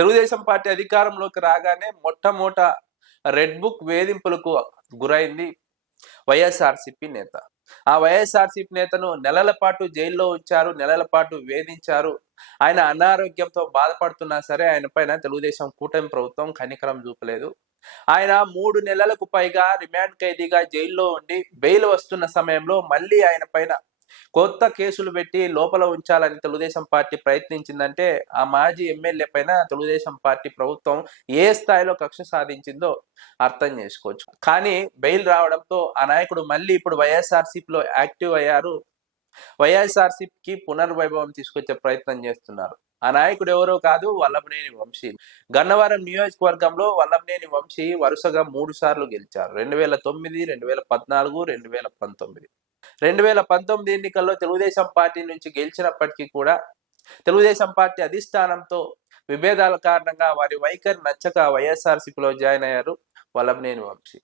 Telugu Desam party అధికారంలోకి రాగానే మొట్టమొదట రెడ్ బుక్ వేధింపులకు గురైంది వైఎస్ఆర్సీపీ నేత. ఆ వైఎస్ఆర్సీపీ నేతను నెలల పాటు జైల్లో ఉంచారు, నెలల పాటు వేధించారు. ఆయన అనారోగ్యంతో బాధపడుతున్నా సరే ఆయన పైన తెలుగుదేశం కూటమి ప్రభుత్వం కనికరం చూపలేదు. ఆయన 3 నెలలకు పైగా రిమాండ్ ఖైదీగా జైల్లో ఉండి బెయిల్ వస్తున్న సమయంలో మళ్ళీ ఆయన పైన కొత్త కేసులు పెట్టి లోపల ఉంచాలని తెలుగుదేశం పార్టీ ప్రయత్నించిందంటే ఆ మాజీ ఎమ్మెల్యే పైన తెలుగుదేశం పార్టీ ప్రభుత్వం ఏ స్థాయిలో కక్ష సాధించిందో అర్థం చేసుకోవచ్చు. కానీ బెయిల్ రావడంతో ఆ నాయకుడు మళ్ళీ ఇప్పుడు వైఎస్ఆర్సీపీలో యాక్టివ్ అయ్యారు. వైఎస్ఆర్సీపీకి పునర్వైభవం తీసుకొచ్చే ప్రయత్నం చేస్తున్నారు. ఆ నాయకుడు ఎవరో కాదు, వల్లభనేని వంశీ. గన్నవరం నియోజకవర్గంలో వల్లభనేని వంశీ వరుసగా 3 సార్లు గెలిచారు. 2009, 2014, 2019. 2019 ఎన్నికల్లో తెలుగుదేశం పార్టీ నుంచి గెలిచినప్పటికీ కూడా తెలుగుదేశం పార్టీ అధిష్టానంతో విభేదాల కారణంగా వారి వైఖరి నచ్చక వైఎస్ఆర్సీపీలో జాయిన్ అయ్యారు వల్లభనేని వంశీ.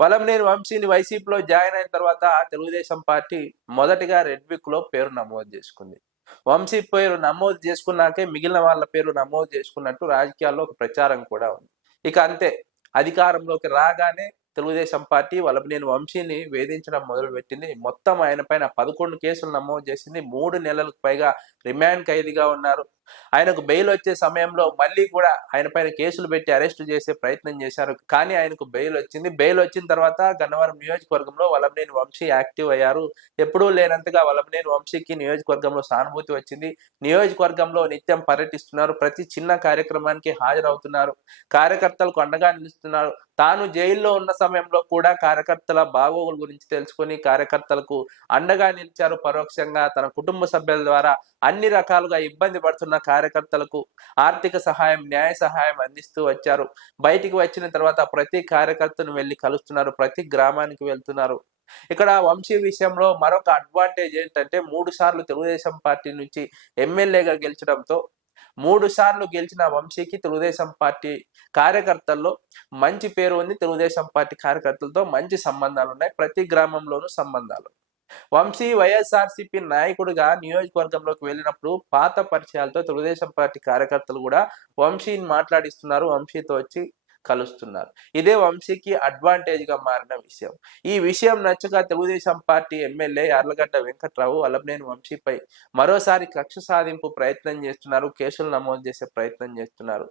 వల్లభనేని వంశీని వైసీపీలో జాయిన్ అయిన తర్వాత తెలుగుదేశం పార్టీ మొదటిగా రెడ్ బుక్ లో పేరు నమోదు చేసుకుంది. వంశీ పేరు నమోదు చేసుకున్నాకే మిగిలిన వాళ్ళ పేరు నమోదు చేసుకున్నట్టు రాజకీయాల్లో ఒక ప్రచారం కూడా ఉంది. ఇక అంతే, అధికారంలోకి రాగానే తెలుగుదేశం పార్టీ వల్లభనేని వంశీని వేధించడం మొదలుపెట్టింది. మొత్తం ఆయన పైన 11 కేసులు నమోదు చేసింది. 3 నెలలకు పైగా రిమాండ్ ఖైదీగా ఉన్నారు. ఆయనకు బెయిల్ వచ్చే సమయంలో మళ్ళీ కూడా ఆయన పైన కేసులు పెట్టి అరెస్టు చేసే ప్రయత్నం చేశారు. కానీ ఆయనకు బెయిల్ వచ్చింది. బెయిల్ వచ్చిన తర్వాత గన్నవరం నియోజకవర్గంలో వల్లభనేని వంశీ యాక్టివ్ అయ్యారు. ఎప్పుడూ లేనంతగా వల్లభనేని వంశీకి నియోజకవర్గంలో సానుభూతి వచ్చింది. నియోజకవర్గంలో నిత్యం పర్యటిస్తున్నారు. ప్రతి చిన్న కార్యక్రమానికి హాజరవుతున్నారు. కార్యకర్తలకు అండగా నిలుస్తున్నారు. తాను జైల్లో ఉన్న సమయంలో కూడా కార్యకర్తల బాగోగుల గురించి తెలుసుకొని కార్యకర్తలకు అండగా నిలిచారు. పరోక్షంగా తన కుటుంబ సభ్యుల ద్వారా అన్ని రకాలుగా ఇబ్బంది పడుతున్న కార్యకర్తలకు ఆర్థిక సహాయం, న్యాయ సహాయం అందిస్తూ వచ్చారు. బయటికి వచ్చిన తర్వాత ప్రతి కార్యకర్తను వెళ్ళి కలుస్తున్నారు. ప్రతి గ్రామానికి వెళ్తున్నారు. ఇక్కడ వంశీ విషయంలో మరొక అడ్వాంటేజ్ ఏంటంటే 3 సార్లు తెలుగుదేశం పార్టీ నుంచి ఎమ్మెల్యేగా గెలిచడంతో 3 సార్లు గెలిచిన వంశీకి తెలుగుదేశం పార్టీ కార్యకర్తల్లో మంచి పేరు ఉంది. తెలుగుదేశం పార్టీ కార్యకర్తలతో మంచి సంబంధాలు ఉన్నాయి. ప్రతి గ్రామంలోనూ సంబంధాలు. వంశీ వైఎస్ఆర్సీపీ నాయకుడిగా నియోజకవర్గంలోకి వెళ్ళినప్పుడు పాత పరిచయాలతో తెలుగుదేశం పార్టీ కార్యకర్తలు కూడా వంశీని మాట్లాడిస్తున్నారు. వంశీతో వచ్చి కలుస్తున్నారు. ఇదే వంశీకి అడ్వాంటేజ్ గా మారిన విషయం. ఈ విషయం నచ్చక తెలుగుదేశం పార్టీ ఎమ్మెల్యే యార్లగడ్డ వెంకట్రావు వల్లభనేని వంశీపై మరోసారి కక్ష సాధింపు ప్రయత్నం చేస్తున్నారు. కేసులు నమోదు చేసే ప్రయత్నం చేస్తున్నారు.